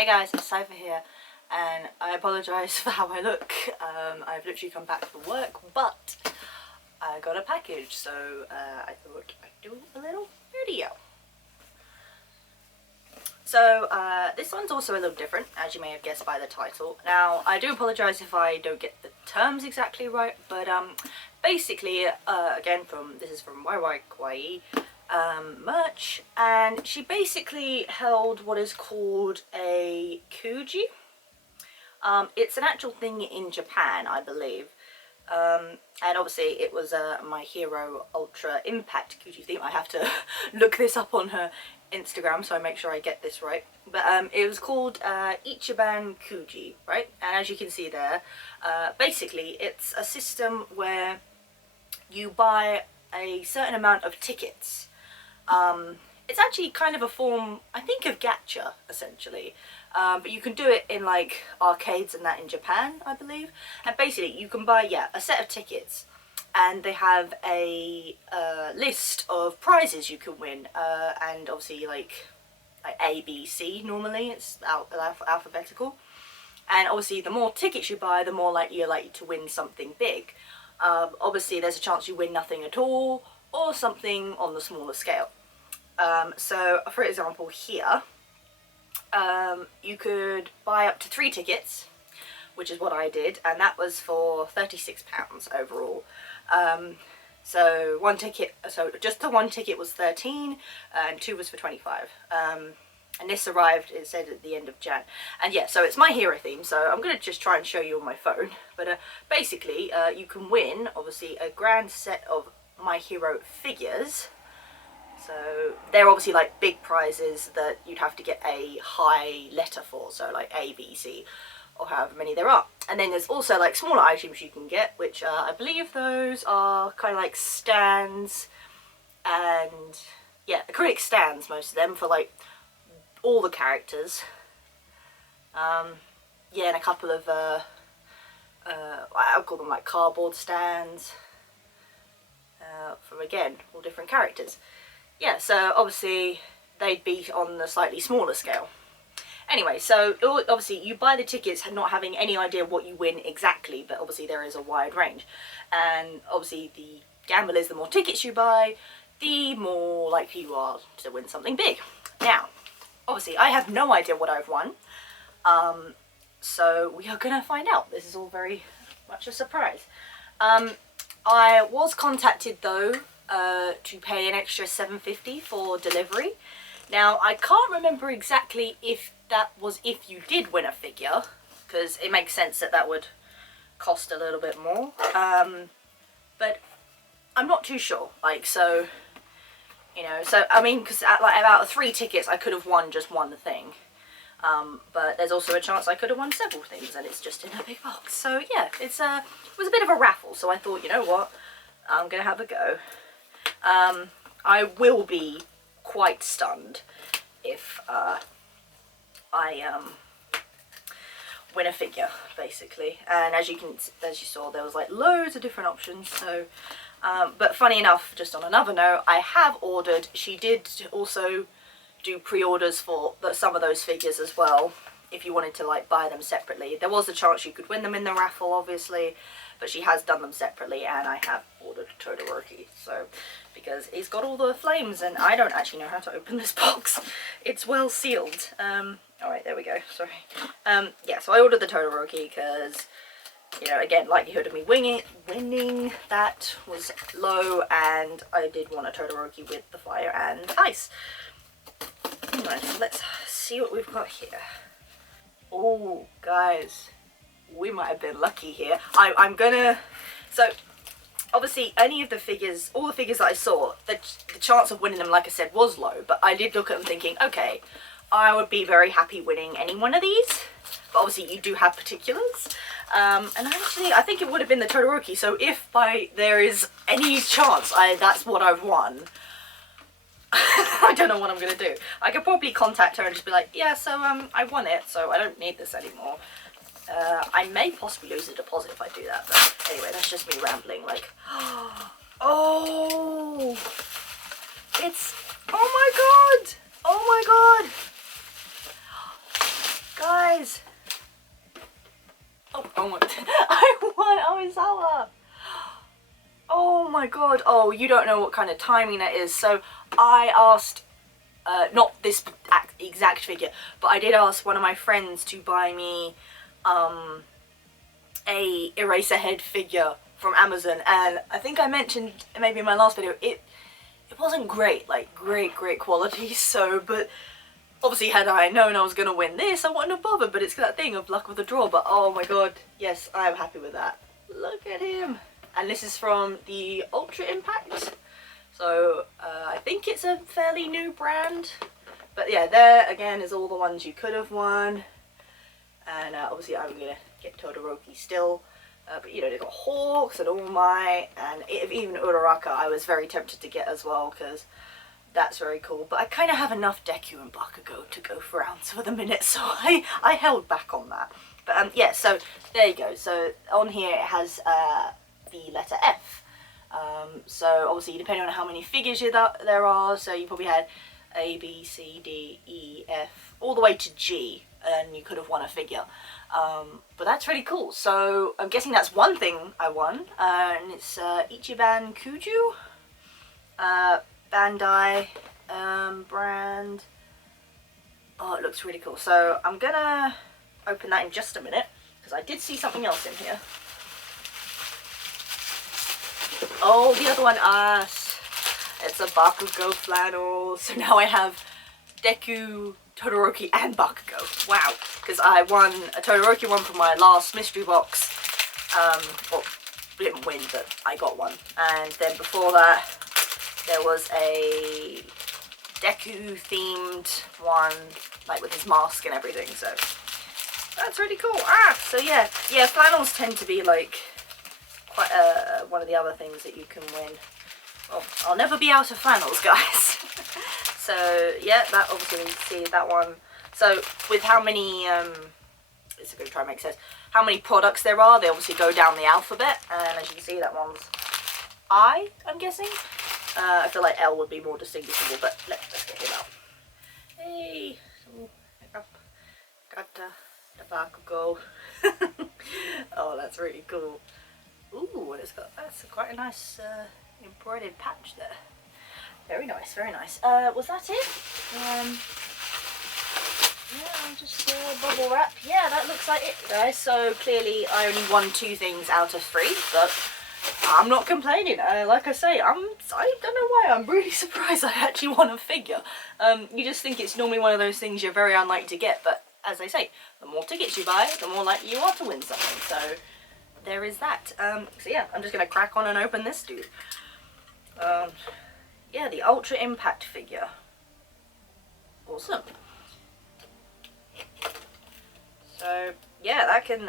Hey guys, it's Cypher here, and I apologise for how I look. I've literally come back from work, but I got a package, so I thought I'd do a little video. So this one's also a little different, as you may have guessed by the title. Now, I do apologise if I don't get the terms exactly right, but basically, again, this is from YY Kawaii merch, and she basically held what is called a Kuji. It's an actual thing in Japan, I believe. And obviously it was My Hero Ultra Impact Kuji theme. I have to look this up on her Instagram so I make sure I get this right. But it was called Ichiban Kuji, right? And as you can see there, basically it's a system where you buy a certain amount of tickets. It's actually kind of a form, I think, of gacha, essentially. But you can do it in like arcades and that in Japan, I believe. And basically you can buy, a set of tickets, and they have a list of prizes you can win. And obviously like A, B, C normally, it's alphabetical. And obviously the more tickets you buy, the more likely you're likely to win something big. Obviously there's a chance you win nothing at all, or something on the smaller scale. So for example here, you could buy up to 3 tickets, which is what I did, and that was for £36 overall. So just the one ticket was 13, and 2 was for 25. And this arrived, it said, at the end of Jan. And yeah, so it's My Hero theme, so I'm going to just try and show you on my phone. But basically, you can win, obviously, a grand set of My Hero figures. So they're obviously like big prizes that you'd have to get a high letter for, so like A, B, C, or however many there are. And then there's also like smaller items you can get, which I believe those are kind of like stands, and yeah, acrylic stands, most of them, for like all the characters. Yeah, and a couple of I'll call them like cardboard stands, from again all different characters. Yeah, so obviously they'd be on the slightly smaller scale. Anyway, so obviously you buy the tickets not having any idea what you win exactly, but obviously there is a wide range. And obviously the gamble is the more tickets you buy, the more likely you are to win something big. Now, obviously I have no idea what I've won, so we are going to find out. This is all very much a surprise. I was contacted though, to pay an extra $7.50 for delivery. Now, I can't remember exactly if that was if you did win a figure, because it makes sense that that would cost a little bit more. But I'm not too sure. Like, so, you know, so I mean, because like out of 3 tickets, I could have won just one thing. But there's also a chance I could have won several things, and it's just in a big box. So yeah, it was a bit of a raffle. So I thought, you know what, I'm gonna have a go. I will be quite stunned if I win a figure, basically. And as you saw, there was like loads of different options. So, but funny enough, just on another note, I have ordered. She did also do pre-orders for some of those figures as well, if you wanted to like buy them separately. There was a chance you could win them in the raffle, obviously, but she has done them separately, and I have ordered Todoroki, so, because he's got all the flames, and I don't actually know how to open this box. It's well sealed. Alright, there we go, sorry. Yeah, so I ordered the Todoroki because, you know, again, likelihood of me winning that was low, and I did want a Todoroki with the fire and ice. Anyway, so let's see what we've got here. Oh, guys, we might have been lucky here. I'm gonna, so obviously any of the figures, all the figures that I saw, the chance of winning them, like I said, was low, but I did look at them thinking, okay, I would be very happy winning any one of these, but obviously you do have particulars. And actually I think it would have been the Todoroki, so if there is any chance that's what I've won, I don't know what I'm gonna do. I could probably contact her and just be like, yeah, so I won it, so I don't need this anymore. I may possibly lose a deposit if I do that, but anyway, that's just me rambling, like, oh, it's, oh my god, guys. Oh, I won. I won. Oizawa. Oh my god. Oh, you don't know what kind of timing that is. So I asked, not this exact figure, but I did ask one of my friends to buy me a Eraserhead figure from Amazon, and I think I mentioned maybe in my last video, it wasn't great, like great quality, so, but obviously had I known I was gonna win this, I wouldn't have bothered, but it's that thing of luck with the draw. But oh my god, yes, I am happy with that. Look at him. And this is from the Ultra Impact, so I think it's a fairly new brand. But yeah, there again is all the ones you could have won, and obviously I'm gonna get Todoroki still. But you know, they've got Hawks and All Might, and even Uraraka I was very tempted to get as well, because that's very cool. But I kind of have enough Deku and Bakugo to go for rounds for the minute, so I held back on that. But yeah, so there you go. So on here it has the letter F. So obviously depending on how many figures there are, so you probably had A, B, C, D, E, F, all the way to G, and you could have won a figure. But that's really cool. So I'm guessing that's one thing I won, and it's Ichiban Kuju, Bandai brand. Oh, it looks really cool. So I'm gonna open that in just a minute, because I did see something else in here. Oh, the other one, it's a Bakugo flannel. So now I have Deku, Todoroki and Bakugo. Wow, because I won a Todoroki one from my last mystery box. Well, we didn't win, but I got one. And then before that, there was a Deku themed one, like with his mask and everything, so that's really cool. So yeah, flannels tend to be like quite one of the other things that you can win. Well, I'll never be out of flannels, guys. So yeah, that obviously you can see that one. So with how many, it's going to try and make sense, how many products there are, they obviously go down the alphabet, and as you can see, that one's I, I'm guessing. I feel like L would be more distinguishable, but let's get him out. Hey, so got the Bakugo. Oh, that's really cool. Ooh, that's quite a nice embroidered patch there. Very nice, very nice. Was that it? Yeah, I'll just bubble wrap. Yeah, that looks like it, guys. So clearly I only won 2 things out of 3, but I'm not complaining. Like I say, I don't know why, I'm really surprised I actually won a figure. You just think it's normally one of those things you're very unlikely to get, but as I say, the more tickets you buy, the more likely you are to win something. So there is that. So yeah, I'm just going to crack on and open this dude. Yeah, the Ultra Impact figure. Awesome. So yeah, that can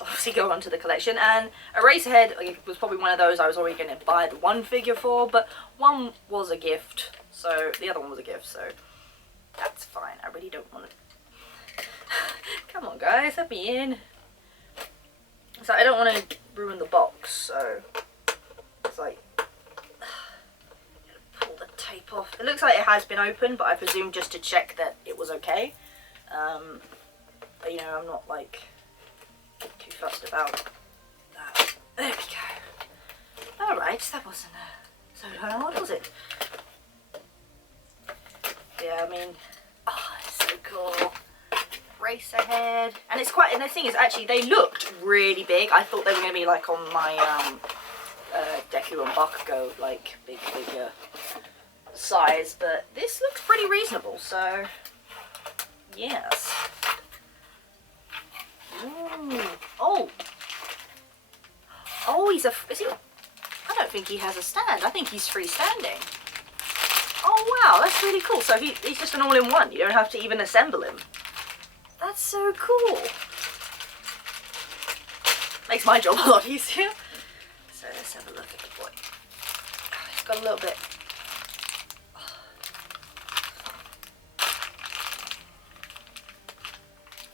obviously go onto the collection. And Eraserhead was probably one of those I was already going to buy the one figure for, but one was a gift, so the other one was a gift, so that's fine. I really don't want to. Come on, guys, let me in. So I don't want to ruin the box, so it's like pull the tape off. It looks like it has been opened, but I presume just to check that it was okay. But you know, I'm not like too fussed about that. There we go. Alright, that wasn't so hard, was it? Yeah, I mean, oh, it's so cool. Eraserhead. And it's quite, and the thing is, actually, they looked really big. I thought they were going to be like on my Deku and Bakugo, like bigger size, but this looks pretty reasonable, so yes. Ooh. Oh, is he? I don't think he has a stand. I think he's freestanding. Oh wow, that's really cool. So he's just an all-in-one. You don't have to even assemble him. That's so cool. Makes my job a lot easier. So let's have a look at the boy. He's got a little bit.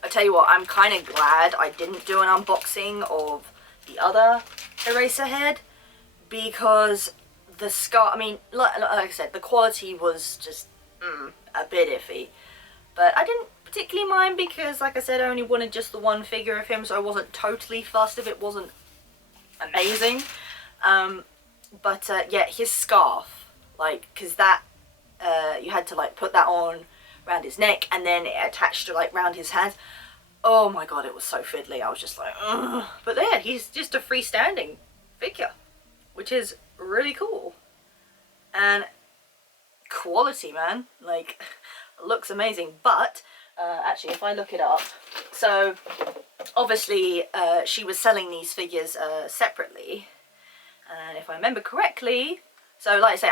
I tell you what, I'm kind of glad I didn't do an unboxing of the other Eraserhead, because the scar, I mean, like I said, the quality was just a bit iffy, but I didn't practically mine because, like I said, I only wanted just the one figure of him, so I wasn't totally fussed if it wasn't amazing. But yeah, his scarf, like, because that, you had to like put that on around his neck and then it attached to like round his hands. Oh my god, it was so fiddly. I was just like, ugh. But yeah, he's just a freestanding figure, which is really cool. And quality, man, like, looks amazing. But actually, if I look it up, so obviously she was selling these figures separately, and if I remember correctly, so like I say,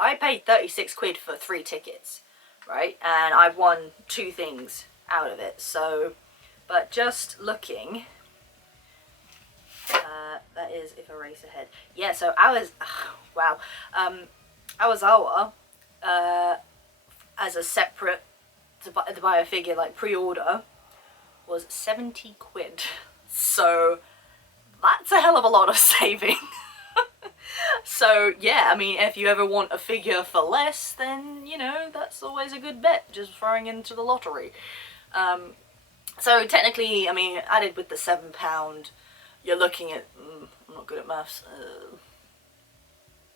I paid 36 quid for 3 tickets, right, and I've won 2 things out of it. So, but just looking, that is if I race ahead, yeah, so ours, wow, Awazawa, as a separate to buy a figure, like pre-order, was 70 quid. So that's a hell of a lot of saving. So yeah, I mean, if you ever want a figure for less, then, you know, that's always a good bet, just throwing into the lottery. So technically, I mean, added with the £7, you're looking at, I'm not good at maths,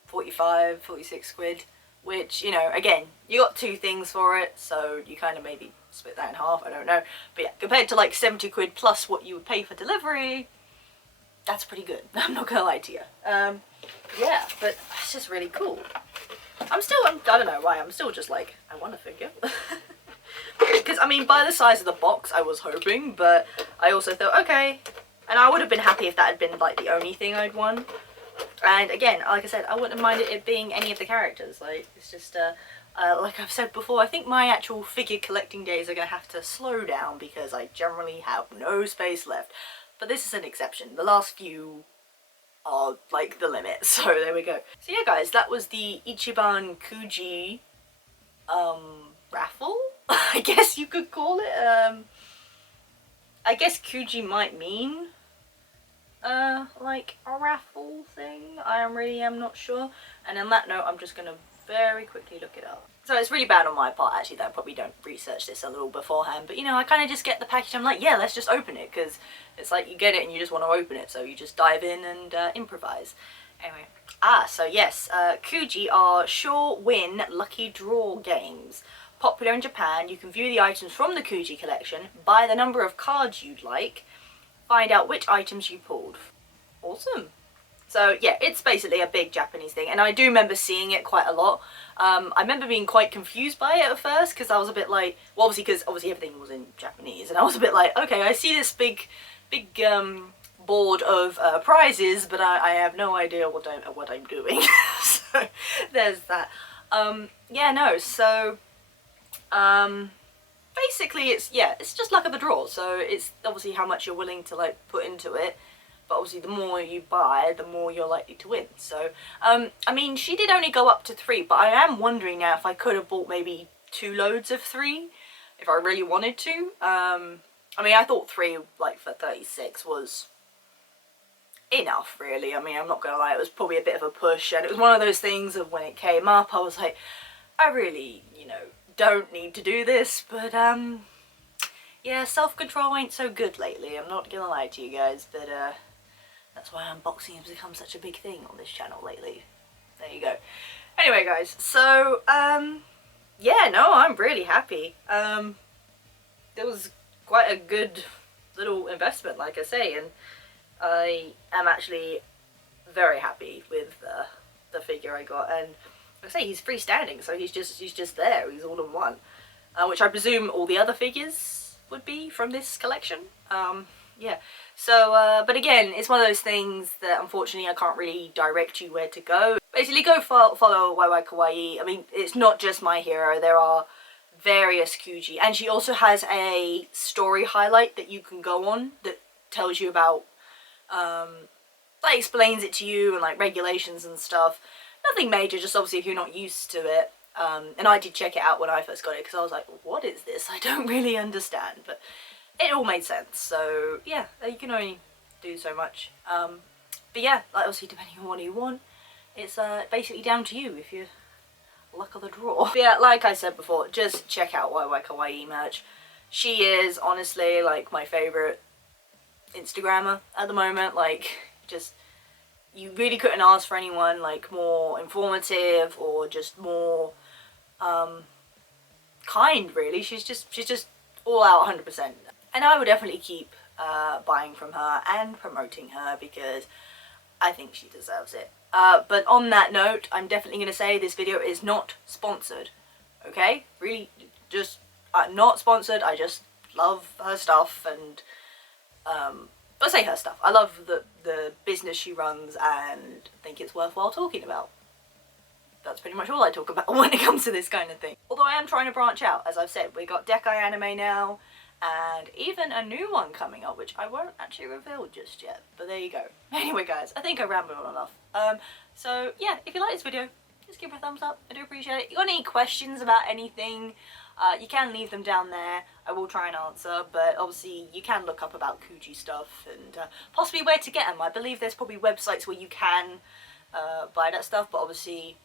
45, 46 quid, which, you know, again, you got 2 things for it, so you kind of maybe split that in half, I don't know. But yeah, compared to like 70 quid plus what you would pay for delivery, that's pretty good. I'm not gonna lie to you. Yeah, but it's just really cool. I don't know why, I'm still just like, I want a figure. Because, I mean, by the size of the box, I was hoping, but I also thought, okay. And I would have been happy if that had been, like, the only thing I'd won. And again, like I said, I wouldn't have minded it being any of the characters. Like, it's just, like I've said before, I think my actual figure collecting days are going to have to slow down because I generally have no space left. But this is an exception. The last few are, like, the limit. So, there we go. So, yeah, guys, that was the Ichiban Kuji, raffle? I guess you could call it. I guess Kuji might mean like a raffle thing. I really am not sure. And on that note, I'm just gonna very quickly look it up. So it's really bad on my part actually that I probably don't research this a little beforehand, but you know, I kind of just get the package, I'm like, yeah, let's just open it, because it's like you get it and you just want to open it, so you just dive in and improvise. Anyway, so yes, Kuji are sure win lucky draw games. Popular in Japan, you can view the items from the Kuji collection, buy the number of cards you'd like, find out which items you pulled. Awesome. So yeah, it's basically a big Japanese thing, and I do remember seeing it quite a lot. I remember being quite confused by it at first, because I was a bit like, well, obviously, because obviously everything was in Japanese, and I was a bit like, okay, I see this big board of prizes, but I have no idea what I'm doing. So there's that. Yeah, no, so basically it's just luck of the draw, so it's obviously how much you're willing to like put into it, but obviously the more you buy, the more you're likely to win. So I mean, she did only go up to 3, but I am wondering now if I could have bought maybe 2 loads of 3 if I really wanted to. I mean, I thought 3 like for 36 was enough, really. I mean, I'm not gonna lie, it was probably a bit of a push, and it was one of those things of when it came up, I was like, I really, you know, don't need to do this, but yeah, self-control ain't so good lately, I'm not gonna lie to you guys, but that's why unboxing has become such a big thing on this channel lately. There you go. Anyway, guys, so yeah, no, I'm really happy. It was quite a good little investment, like I say, and I am actually very happy with the figure I got. And like I say, he's freestanding, so he's just there, he's all in one, which I presume all the other figures would be from this collection. Yeah, so but again, it's one of those things that unfortunately I can't really direct you where to go. Basically, go follow YY Kawaii. I mean, it's not just My Hero, there are various Kuji, and she also has a story highlight that you can go on that tells you about that explains it to you, and like regulations and stuff. Nothing major, just obviously if you're not used to it. And I did check it out when I first got it, because I was like, what is this? I don't really understand, but it all made sense. So yeah, you can only do so much. But yeah, like obviously depending on what you want, it's basically down to you if you luck of the draw. But yeah, like I said before, just check out YY Kawaii merch. She is honestly like my favorite Instagrammer at the moment. Like, just, you really couldn't ask for anyone like more informative or just more kind, really. She's just all out 100%. And I would definitely keep buying from her and promoting her because I think she deserves it. But on that note, I'm definitely going to say this video is not sponsored. Okay? Really, just not sponsored. I just love her stuff, and I say her stuff. I love the business she runs and think it's worthwhile talking about. That's pretty much all I talk about when it comes to this kind of thing. Although I am trying to branch out, as I've said. We got Dekai anime now, and even a new one coming up, which I won't actually reveal just yet, but there you go. Anyway guys, I think I rambled on enough. So yeah, if you like this video, just give it a thumbs up. I do appreciate it. If you got any questions about anything, you can leave them down there. I will try and answer, but obviously you can look up about Kuji stuff and possibly where to get them. I believe there's probably websites where you can buy that stuff, but obviously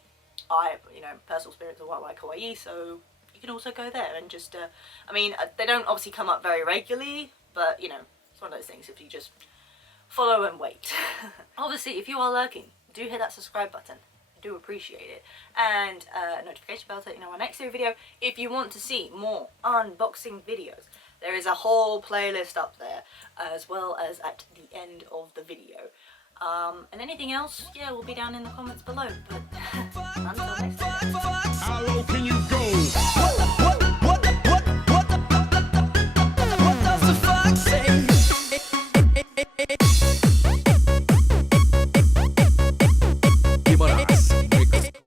you know, personal experience of Wai Kawaii, so you can also go there and just, I mean, they don't obviously come up very regularly, but, you know, it's one of those things if you just follow and wait. Obviously, if you are lurking, do hit that subscribe button. I do appreciate it. And notification bell to let you know my next video. If you want to see more unboxing videos, there is a whole playlist up there, as well as at the end of the video. And anything else, yeah, will be down in the comments below. But until next time.